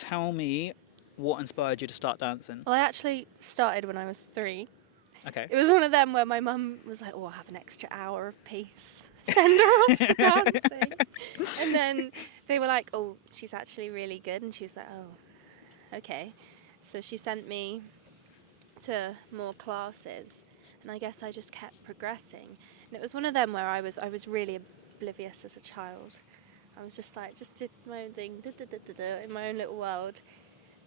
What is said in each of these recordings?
tell me what inspired you to start dancing. Well, I actually started when I was 3. Okay. It was one of them where my mum was like, oh, I'll have an extra hour of peace. Send her off to dancing. And then they were like, oh, she's actually really good. And she was like, oh, okay. So she sent me to more classes. And I guess I just kept progressing. And it was one of them where I was really oblivious as a child. I was just like, just did my own thing, in my own little world.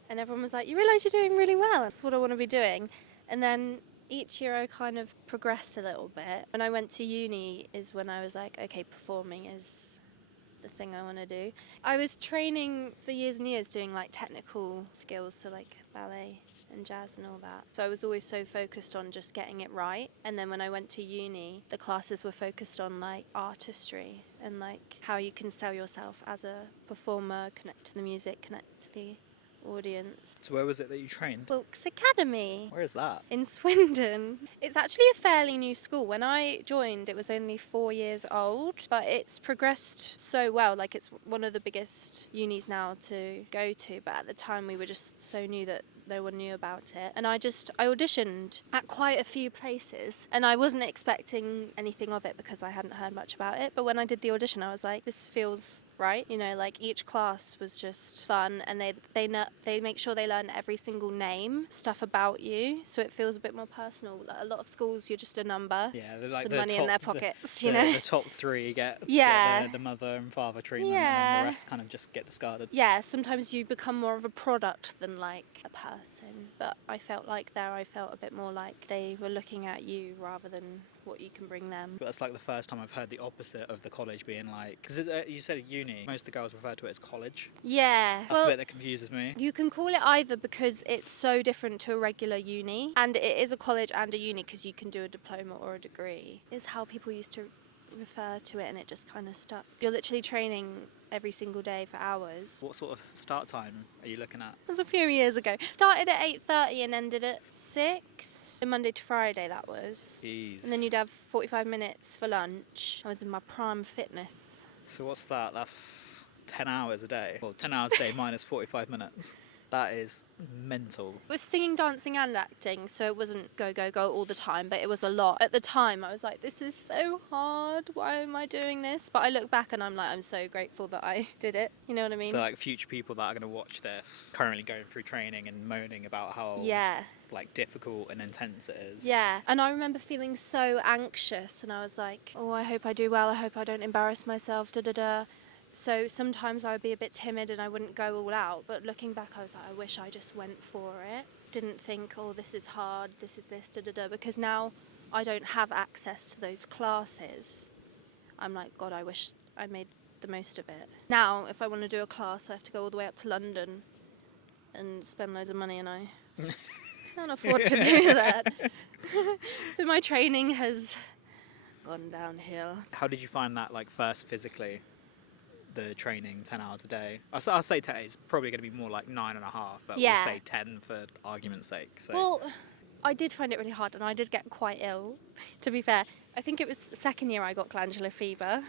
And everyone was like, you realise you're doing really well. That's what I want to be doing. And then each year I kind of progressed a little bit. When I went to uni is when I was like, okay, performing is the thing I want to do. I was training for years and years doing like technical skills, so like ballet and jazz and all that. So I was always so focused on just getting it right. And then when I went to uni, the classes were focused on like artistry and like how you can sell yourself as a performer, connect to the music, connect to the audience. So where was it that you trained? Wilkes Academy. Where is that? In Swindon. It's actually a fairly new school. When I joined, it was only 4 years old, but it's progressed so well. Like, it's one of the biggest unis now to go to, but at the time we were just so new that no one knew about it. And I auditioned at quite a few places, and I wasn't expecting anything of it because I hadn't heard much about it. But when I did the audition, I was like, this feels right. You know, like each class was just fun, and they make sure they learn every single name, stuff about you, so it feels a bit more personal. A lot of schools, you're just a number. Yeah, they're like some the money top, in their pockets, the, you know. The top 3 get the mother and father treatment, and then the rest kind of just get discarded. Yeah, sometimes you become more of a product than like a person. But I felt like there, I felt a bit more like they were looking at you rather than what you can bring them. But that's like the first time I've heard the opposite of the college being like, because you said uni, most of the girls refer to it as college. Yeah. That's the bit that confuses me. You can call it either because it's so different to a regular uni, and it is a college and a uni because you can do a diploma or a degree, is how people used to refer to it, and it just kind of stuck. You're literally training every single day for hours. What sort of start time are you looking at? It was a few years ago. Started at 8:30 and ended at 6. Monday to Friday, that was. Jeez. And then you'd have 45 minutes for lunch. I was in my prime fitness. So what's that? That's 10 hours a day. Well, 10 hours a day minus 45 minutes. That is mental. It was singing, dancing and acting, so it wasn't go, go, go all the time, but it was a lot. At the time, I was like, this is so hard. Why am I doing this? But I look back and I'm like, I'm so grateful that I did it. You know what I mean? So like future people that are going to watch this, currently going through training and moaning about how like difficult and intense it is. Yeah. And I remember feeling so anxious, and I was like, oh, I hope I do well. I hope I don't embarrass myself, da-da-da. So sometimes I would be a bit timid and I wouldn't go all out. But looking back, I was like, I wish I just went for it. Didn't think, oh, this is hard, this is this, da-da-da. Because now I don't have access to those classes. I'm like, God, I wish I made the most of it. Now, if I want to do a class, I have to go all the way up to London and spend loads of money, and I can't afford to do that. So my training has gone downhill. How did you find that, like, first physically? The training 10 hours a day. I'll say 10. It's probably going to be more like 9.5, but we'll say 10 for argument's sake. So. Well, I did find it really hard, and I did get quite ill, to be fair. I think it was the second year I got glandular fever.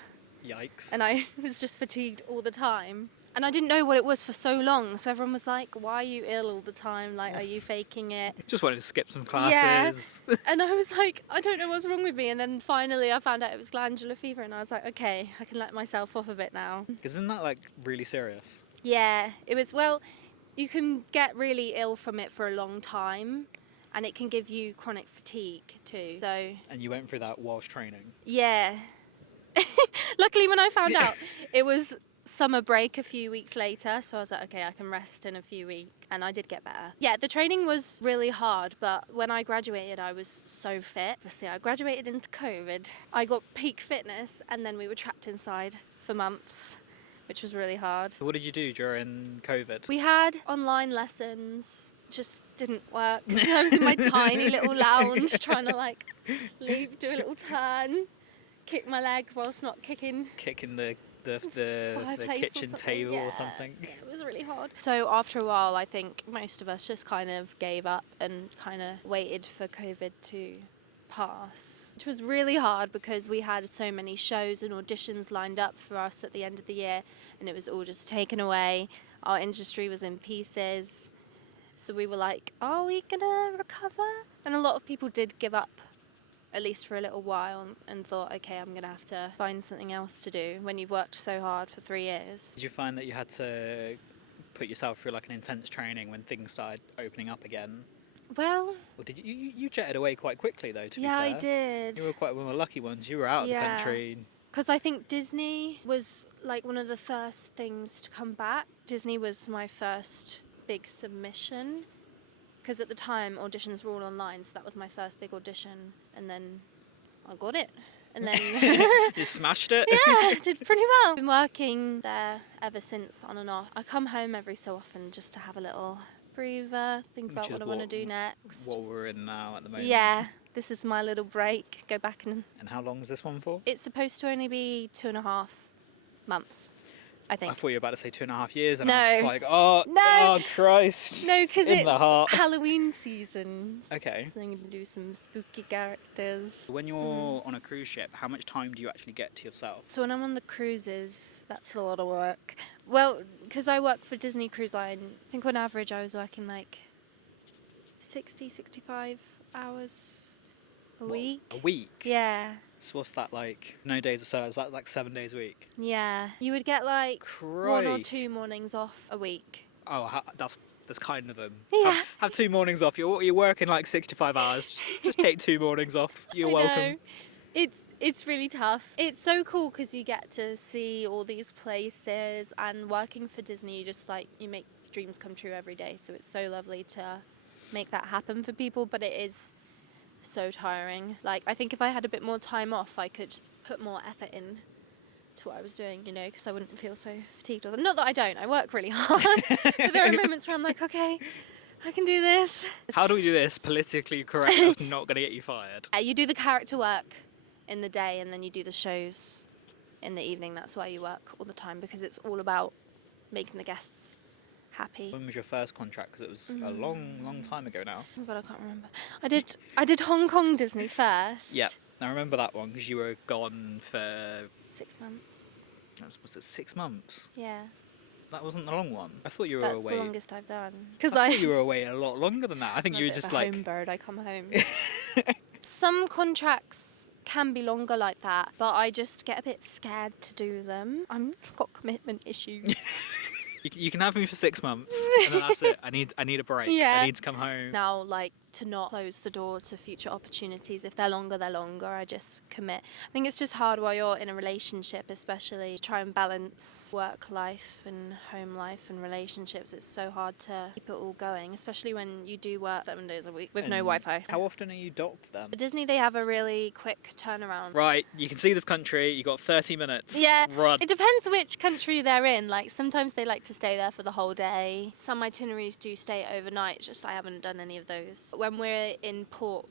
Yikes. And I was just fatigued all the time. And I didn't know what it was for so long, so everyone was like, why are you ill all the time? Like, are you faking it? Just wanted to skip some classes. Yeah. And I was like, I don't know what's wrong with me. And then finally I found out it was glandular fever, and I was like, okay, I can let myself off a bit now. Isn't that, like, really serious? Yeah, it was, well, you can get really ill from it for a long time, and it can give you chronic fatigue too. So. And you went through that whilst training? Yeah. Luckily, when I found out, it was summer break a few weeks later, so I was like, okay, I can rest in a few weeks, and I did get better. Yeah, the training was really hard, but when I graduated, I was so fit. Obviously, I graduated into COVID. I got peak fitness, and then we were trapped inside for months, which was really hard. What did you do during COVID? We had online lessons. Just didn't work. I was in my tiny little lounge trying to like leap, do a little turn, kick my leg whilst not kicking the kitchen table or something. Yeah, it was really hard. So after a while, I think most of us just kind of gave up and kind of waited for COVID to pass, which was really hard because we had so many shows and auditions lined up for us at the end of the year, and it was all just taken away Our industry was in pieces. So we were like, are we going to recover? And a lot of people did give up, at least for a little while, and thought, okay, I'm going to have to find something else to do when you've worked so hard for 3 years. Did you find that you had to put yourself through like an intense training when things started opening up again? Well, Or did you jetted away quite quickly though, to be yeah, fair? I did. You were quite one of the lucky ones. You were out of the country. Because I think Disney was like one of the first things to come back. Disney was my first big submission. Because at the time, auditions were all online, so that was my first big audition. And then I got it. And then You smashed it? Yeah, I did pretty well. Been working there ever since, on and off. I come home every so often just to have a little breather, think Which about is what I want to do next. What we're in now at the moment. Yeah, this is my little break. Go back and... And how long is this one for? It's supposed to only be 2.5 months, I think. I thought you were about to say 2.5 years, and No. I was just like, oh Christ. No, because In it's the heart. Halloween season. Okay. So I'm going to do some spooky characters. When you're on a cruise ship, how much time do you actually get to yourself? So when I'm on the cruises, that's a lot of work. Well, because I work for Disney Cruise Line, I think on average I was working like 60, 65 hours a week. A week? Yeah. So what's that like? No days or so? Is that like 7 days a week? Yeah. You would get like one or Crikey. 2 mornings off a week. Oh, that's kind of them. Yeah. Have 2 mornings off. You're working like 65 hours. Just take 2 mornings off. You're I welcome. know. It's really tough. It's so cool because you get to see all these places, and working for Disney, you make dreams come true every day. So it's so lovely to make that happen for people, but it is so tiring. Like, I think if I had a bit more time off, I could put more effort in to what I was doing, because I wouldn't feel so fatigued. Not that I don't. I work really hard. But there are moments where I'm like, okay, I can do this. How do we do this politically correct that's not going to get you fired? You do the character work in the day, and then you do the shows in the evening. That's why you work all the time, because it's all about making the guests happy. When was your first contract? Because it was a long time ago now. Oh God, I can't remember. I did Hong Kong Disney first. Yeah, I remember that one because you were gone for... 6 months. Was it 6 months? Yeah. That wasn't the long one. I thought you were That's away. the longest I've done. I thought you were away a lot longer than that. I think I'm you a were bit just of a like... home bird. I come home. Some contracts can be longer like that, but I just get a bit scared to do them. I've got commitment issues. You can have me for 6 months, and then that's it. I need a break. Yeah. I need to come home. Now, to not close the door to future opportunities. If they're longer, they're longer. I just commit. I think it's just hard while you're in a relationship, especially, to try and balance work life and home life and relationships. It's so hard to keep it all going, especially when you do work 7 days a week with no Wi-Fi. How often are you docked then? At Disney, they have a really quick turnaround. Right, you can see this country, you got 30 minutes. Yeah, Run. it depends which country they're in. Sometimes they like to stay there for the whole day. Some itineraries do stay overnight, just I haven't done any of those. When we're in port,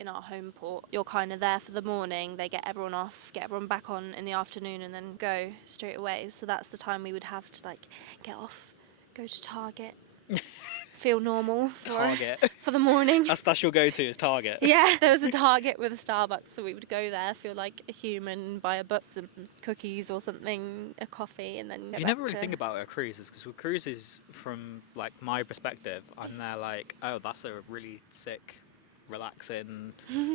in our home port, you're kind of there for the morning. They get everyone off, get everyone back on in the afternoon, and then go straight away. So that's the time we would have to get off, go to Target, feel normal Target. for the morning. That's your go-to is Target. Yeah, there was a Target with a Starbucks, so we would go there, feel like a human, buy some cookies or something, a coffee, and then You never really think about cruises, because with cruises, from my perspective, I'm there oh, that's a really sick, relaxing,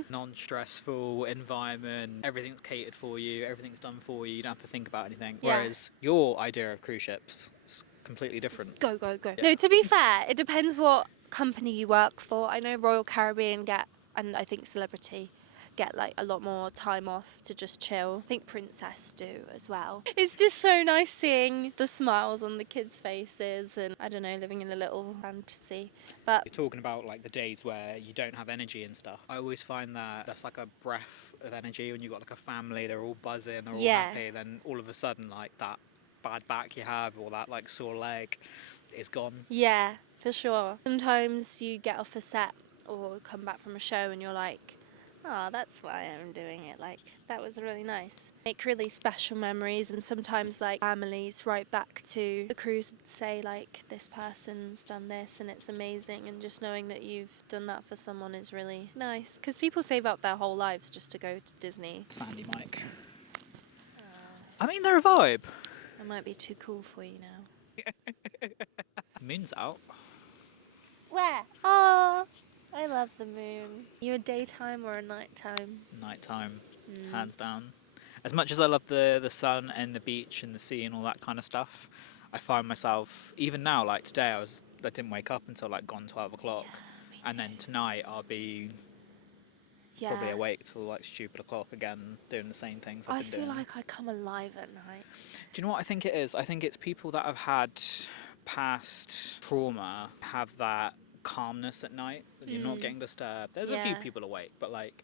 non-stressful environment. Everything's catered for you, everything's done for you. You don't have to think about anything. Yeah. Whereas your idea of cruise ships is completely different. Go, go, go. Yeah. No, to be fair, it depends what company you work for. I know Royal Caribbean and I think Celebrity get a lot more time off to just chill. I think Princess do as well. It's just so nice seeing the smiles on the kids' faces, and I don't know, living in a little fantasy. But You're talking about the days where you don't have energy and stuff. I always find that that's like a breath of energy when you've got a family, they're all buzzing, they're all happy, then all of a sudden that bad back you have or that sore leg is gone. yeah, for sure. Sometimes you get off a set or come back from a show and you're like, oh, that's why I'm doing it. That was really nice. Make really special memories, and sometimes families write back to the cruise and say this person's done this and it's amazing, and just knowing that you've done that for someone is really nice, because people save up their whole lives just to go to Disney. Sandy Mike. I mean, they're a vibe. I might be too cool for you now. Moon's out. Where? Oh, I love the moon. You a daytime or a nighttime? Nighttime, hands down. As much as I love the sun and the beach and the sea and all that kind of stuff, I find myself, even now, like today, I didn't wake up until like gone 12 o'clock. Me And then too. tonight I'll be probably Yeah. awake till like stupid o'clock again, doing the same things I've I been feel doing. like I come alive at night. Do you know what I think it is? I think it's people that have had past trauma have that calmness at night. You're not getting disturbed. There's a few Yeah. people awake, but like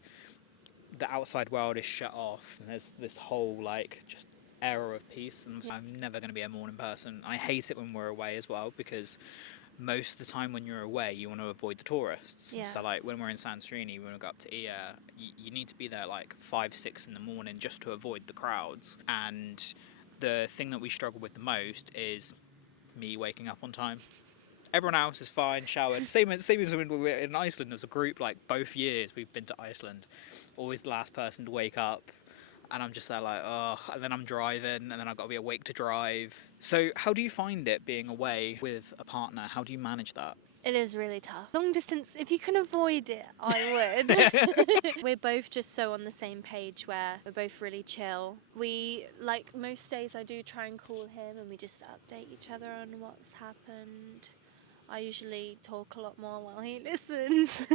the outside world is shut off, and there's this whole like just era of peace. And I'm never going to be a morning person. I hate it when we're away as well, because most of the time when you're away, you want to avoid the tourists. Yeah. So like when we're in Santorini, when we go up to Ia, you need to be there like 5, 6 in the morning just to avoid the crowds. And the thing that we struggle with the most is me waking up on time. Everyone else is fine, showered. Same as when we were in Iceland as a group. Like both years we've been to Iceland, always the last person to wake up. And I'm just there like, oh, and then I'm driving, and then I've got to be awake to drive. So how do you find it being away with a partner? How do you manage that? It is really tough. Long distance, if you can avoid it, I would. We're both just so on the same page where we're both really chill. We, like most days, I do try and call him and we just update each other on what's happened. I usually talk a lot more while he listens.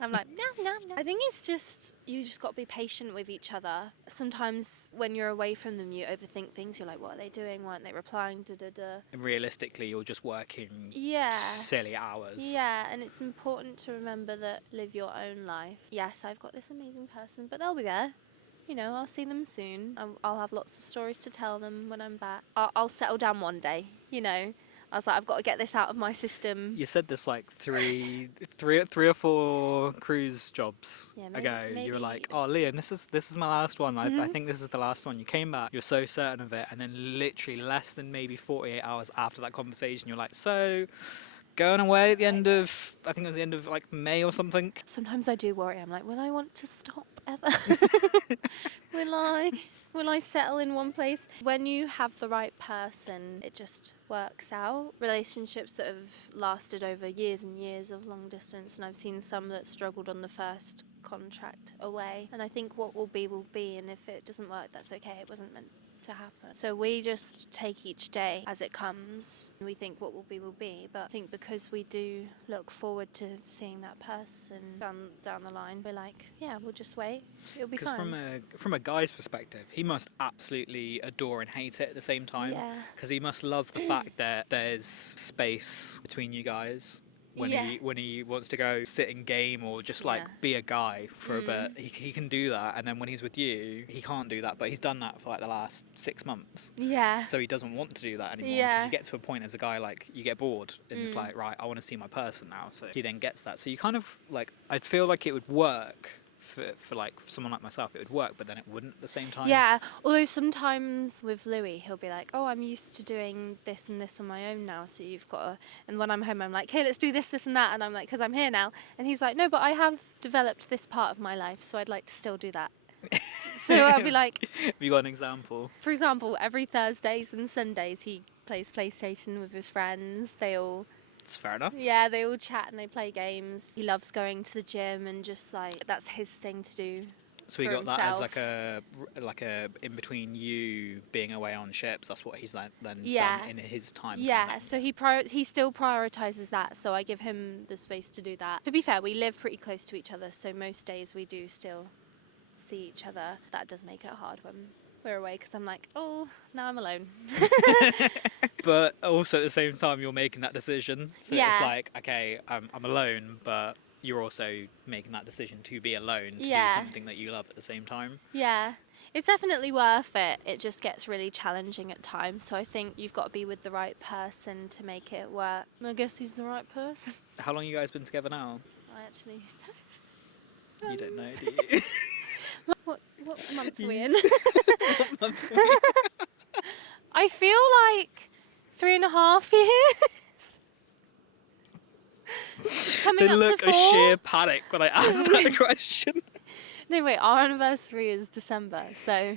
I'm like, no, no, no. I think it's just, you just got to be patient with each other. Sometimes when you're away from them, you overthink things. You're like, what are they doing? Why aren't they replying? Da, da, da. And realistically, you're just working Yeah. silly hours. Yeah, and it's important to remember that live your own life. Yes, I've got this amazing person, but they'll be there. You know, I'll see them soon. I'll have lots of stories to tell them when I'm back. I'll settle down one day, you know. I was like, I've got to get this out of my system. You said this like three or four cruise jobs Yeah, ago. You were maybe- like, "Oh, Liam, this is my last one. I think this is the last one." You came back. You're so certain of it, and then literally less than maybe 48 hours after that conversation, you're like, "So, going away at the end of I think it was the end of like May or something." Sometimes I do worry. I'm like, will I want to stop ever? Will I settle in one place? When you have the right person, it just works out. Relationships that have lasted over years and years of long distance, and I've seen some that struggled on the first contract away. And I think what will be, and if it doesn't work, that's okay. It wasn't meant to happen. So we just take each day as it comes. We think what will be, but I think because we do look forward to seeing that person down the line, we're like, yeah, we'll just wait. It'll be Because fine. from a guy's perspective, he must absolutely adore and hate it at the same time. Yeah. Because he must love the fact that there's space between you guys. When Yeah. he wants to go sit in game or just like Yeah. be a guy for a bit, he can do that. And then when he's with you, he can't do that. But he's done that for like the last 6 months. Yeah. So he doesn't want to do that anymore. 'Cause Yeah. you get to a point as a guy, like you get bored and it's like, right, I want to see my person now. So he then gets that. So you kind of like, I'd feel like it would work for like someone like myself. It would work, but then it wouldn't at the same time. Yeah, although sometimes with Louis, he'll be like, oh, I'm used to doing this and this on my own now, so you've got to... And when I'm home, I'm like, hey, let's do this, this and that. And I'm like, because I'm here now. And he's like, no, but I have developed this part of my life, so I'd like to still do that. So I'll be like... Have you got an example? For example, every Thursdays and Sundays, he plays PlayStation with his friends. They all... It's fair enough. Yeah, they all chat and they play games. He loves going to the gym and just like, that's his thing to do. So he for got that as himself. like a in between you being away on ships. That's what he's then Yeah. done in his time. Yeah, coming. so he still prioritizes that, so I give him the space to do that. To be fair, we live pretty close to each other, so most days we do still see each other. That does make it hard when we're away, because I'm like, oh, now I'm alone. But also at the same time, you're making that decision. So Yeah. it's like, okay, I'm alone, but you're also making that decision to be alone to Yeah. do something that you love at the same time. Yeah, it's definitely worth it. It just gets really challenging at times, so I think you've got to be with the right person to make it work. And I guess he's the right person. How long you guys been together now? I actually... You don't know, do you? What month are we in? What month are we? I feel like 3.5 years. Coming The up look to of 4. sheer panic when I asked that question. No, wait, our anniversary is December, so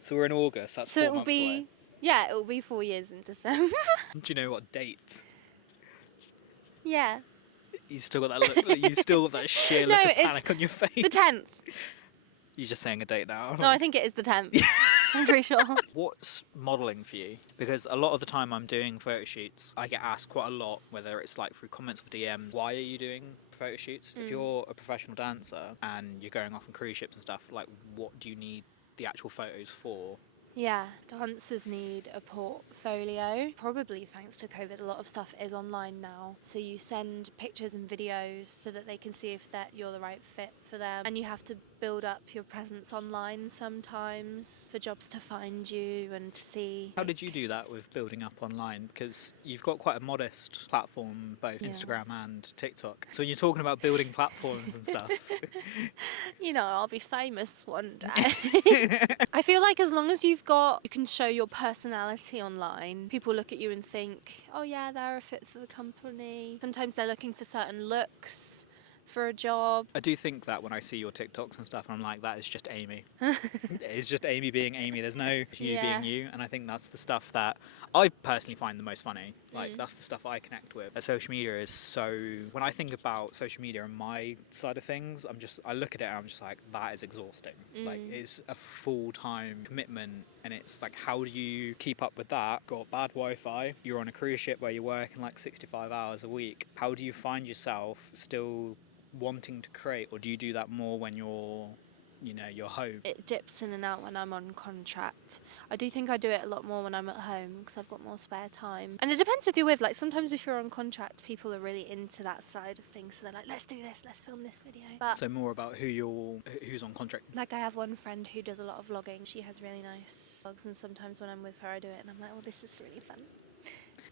So we're in August. That's so 4 it will months be away. Yeah, it will be 4 years in December. Do you know what date? Yeah. You still got that look. You still got that sheer No, look of it's panic on your face. The 10th. You're just saying a date now. No, I think it is the 10th. I'm pretty sure. What's modelling for you? Because a lot of the time I'm doing photo shoots, I get asked quite a lot, whether it's like through comments or DMs, why are you doing photo shoots? If you're a professional dancer and you're going off on cruise ships and stuff, like what do you need the actual photos for? Yeah, dancers need a portfolio. Probably thanks to COVID, a lot of stuff is online now. So you send pictures and videos so that they can see if that you're the right fit for them. And you have to build up your presence online sometimes for jobs to find you and to see. How did you do that with building up online? Because you've got quite a modest platform, both Yeah. Instagram and TikTok. So when you're talking about building platforms and stuff, You know, I'll be famous one day. I feel like as long as you can show your personality online, people look at you and think, oh yeah, they're a fit for the company. Sometimes they're looking for certain looks for a job. I do think that when I see your TikToks and stuff, I'm like, that is just Amy. It's just Amy being Amy. There's no you Yeah. being you. And I think that's the stuff that I personally find the most funny. Like, that's the stuff I connect with. Social media is so... When I think about social media and my side of things, I look at it and I'm just like, that is exhausting. Like, it's a full-time commitment. And it's like, how do you keep up with that? Got bad Wi-Fi. You're on a cruise ship where you're working like 65 hours a week. How do you find yourself still wanting to create, or do you do that more when you're home? It dips in and out when I'm on contract. I do think I do it a lot more when I'm at home because I've got more spare time. And it depends with who you're with. Like sometimes if you're on contract, people are really into that side of things. So they're like, let's do this, let's film this video. But So more about who's on contract. like I have one friend who does a lot of vlogging. She has really nice vlogs, and sometimes when I'm with her I do it and I'm like, oh, this is really fun.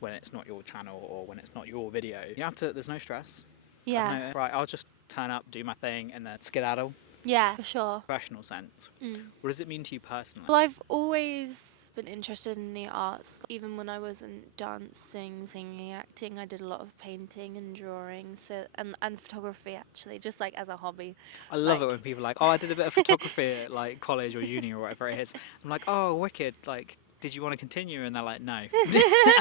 When it's not your channel or when it's not your video, you have to. There's no stress. Yeah. Right, I'll just turn up, do my thing, and then skedaddle. Yeah, for sure. Professional sense. What does it mean to you personally? Well, I've always been interested in the arts. Even when I wasn't dancing, singing, acting, I did a lot of painting and drawing, and photography actually, just like as a hobby. I love it when people are like, oh, I did a bit of photography at like college or uni or whatever it is. I'm like, oh, wicked. Like, did you want to continue? And they're like, no,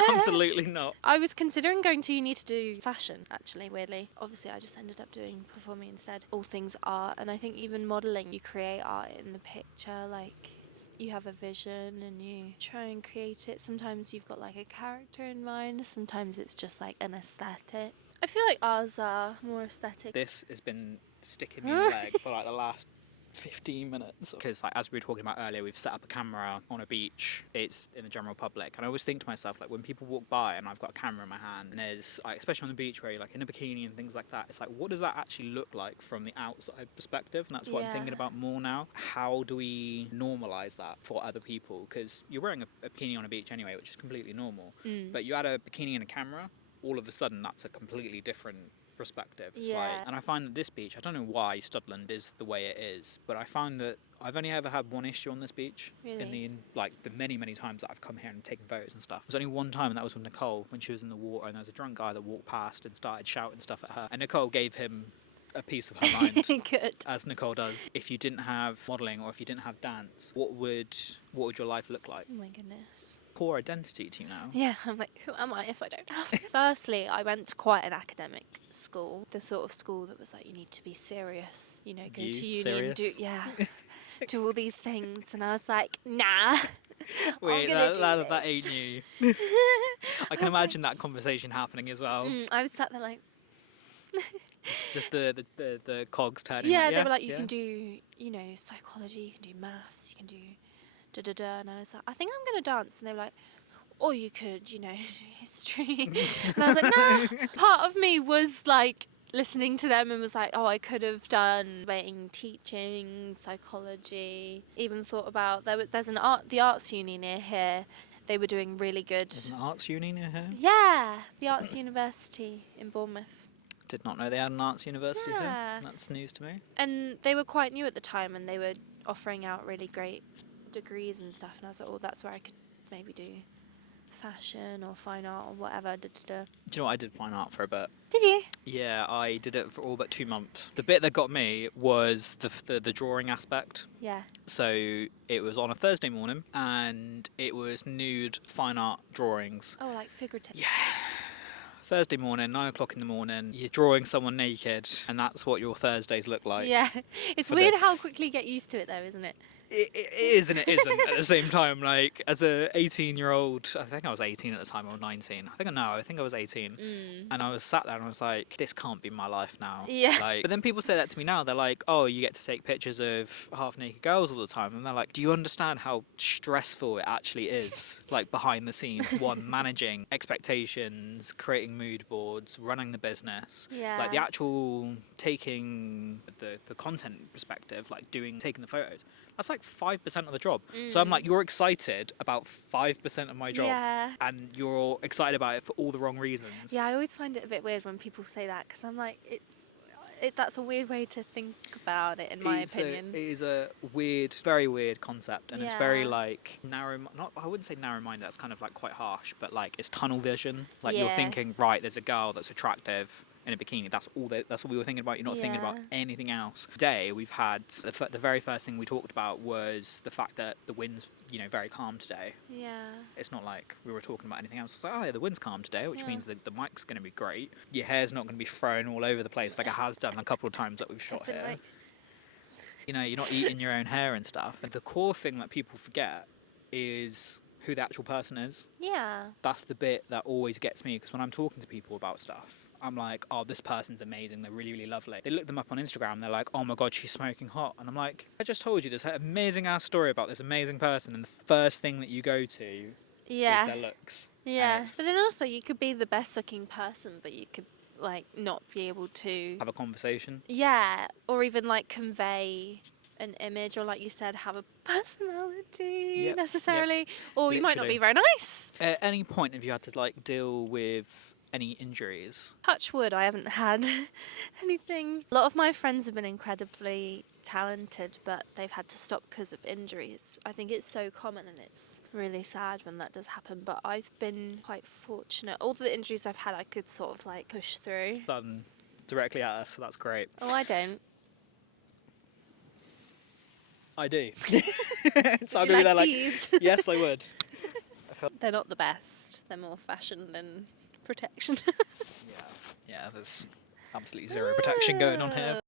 absolutely not. I was considering going to uni to do fashion, actually, weirdly. Obviously, I just ended up doing performing instead. All things art, and I think even modelling, you create art in the picture, like you have a vision and you try and create it. Sometimes you've got like a character in mind, sometimes it's just like an aesthetic. I feel like ours are more aesthetic. This has been sticking me in the leg for like the last 15 minutes, because like as we were talking about earlier, we've set up a camera on a beach. It's in the general public, and I always think to myself, like, when people walk by and I've got a camera in my hand, and there's like, especially on the beach where you're like in a bikini and things like that, it's like, what does that actually look like from the outside perspective? And that's what I'm thinking about more now. How do we normalize that for other people? Because you're wearing a bikini on a beach anyway, which is completely normal, but you add a bikini and a camera, all of a sudden that's a completely different perspective. It's like, and I find that this beach, I don't know why Studland is the way it is, but I find that I've only ever had one issue on this beach. Really? In the many times that I've come here and taken photos and stuff. There's only one time, and that was with Nicole when she was in the water, and there was a drunk guy that walked past and started shouting stuff at her, and Nicole gave him a piece of her mind. Good. As Nicole does. If you didn't have modelling or if you didn't have dance, what would your life look like? Oh my goodness. Poor identity to you now. Yeah, I'm like, who am I if I don't have this? Firstly, I went to quite an academic school, the sort of school that was like, you need to be serious, you know, go to uni and do, do all these things. And I was like, nah. Wait, that ain't you. I can imagine that conversation happening as well. I was sat there like... just the cogs turning. Yeah, they were like, you can do, you know, psychology, you can do maths, you can do da-da-da. And I was like, I think I'm going to dance. And they were like, or you could, you know, history. And I was like, nah. Part of me was like listening to them and was like, oh, I could have done teaching, psychology. Even thought about, there's the arts uni near here. They were doing really good. There's an arts uni near here? Yeah, the Arts University in Bournemouth. Did not know they had an arts university Yeah. here. That's news to me. And they were quite new at the time, and they were offering out really great degrees and stuff. And I was like, oh, that's where I could maybe do fashion or fine art or whatever. Da, da, da. Do you know what? I did fine art for a bit. Did you? Yeah, I did it for all but 2 months. The bit that got me was the drawing aspect. Yeah. So it was on a Thursday morning, and it was nude fine art drawings. Oh, like figurative. Yeah. Thursday morning, 9 o'clock in the morning, you're drawing someone naked, and that's what your Thursdays look like. Yeah. It's for weird the- how quickly you get used to it, though, isn't it? It is and it isn't at the same time. Like, as a 18-year-old, I think I was 18 at the time, or 19. I think I was 18. And I was sat there and I was like, this can't be my life now. Yeah. Like, but then people say that to me now. They're like, oh, you get to take pictures of half-naked girls all the time. And they're like, do you understand how stressful it actually is? Like, behind the scenes, one, managing expectations, creating mood boards, running the business. Yeah. Like, the actual taking the content perspective, like taking the photos. That's like 5% of the job. So I'm like, you're excited about 5% of my job, Yeah. and you're excited about it for all the wrong reasons. Yeah, I always find it a bit weird when people say that because I'm like, that's a weird way to think about it, in my opinion. It is a weird, very weird concept, and it's very Yeah. like narrow. Not, I wouldn't say narrow-minded. That's kind of like quite harsh, but like it's tunnel vision. Like you're Yeah. thinking, right, there's a girl that's attractive in a bikini. That's all. That's what we were thinking about. You're not thinking about Yeah. anything else. Today we've had the very first thing we talked about was the fact that the wind's very calm today. Yeah. It's not like we were talking about anything else. It's like, oh yeah, the wind's calm today, which Yeah. means the mic's going to be great. Your hair's not going to be thrown all over the place like it has done a couple of times that we've shot I've been here. like, You're not eating your own hair and stuff. And the core thing that people forget is who the actual person is. yeah. That's the bit that always gets me, because when I'm talking to people about stuff, I'm like, oh, this person's amazing. They're really, really lovely. They look them up on Instagram. They're like, oh my God, she's smoking hot. And I'm like, I just told you this amazing ass story about this amazing person. And the first thing that you go to Yeah. is their looks. And Yeah. it's- But then also, you could be the best looking person, but you could like not be able to. have a conversation. Yeah. Or even like convey an image, or like you said, have a personality Yep, necessarily. Or you might not be literally. very nice. At any point, have you had to like deal with any injuries? Touch wood, I haven't had anything. A lot of my friends have been incredibly talented, but they've had to stop because of injuries. I think it's so common and it's really sad when that does happen, but I've been quite fortunate. All the injuries I've had, I could sort of like push through. Done directly at us, so that's great. Oh, I don't. I do. So I'll You go like there like, these? yes, I would. They're not the best. They're more fashion than protection. Yeah, there's absolutely zero protection going on here.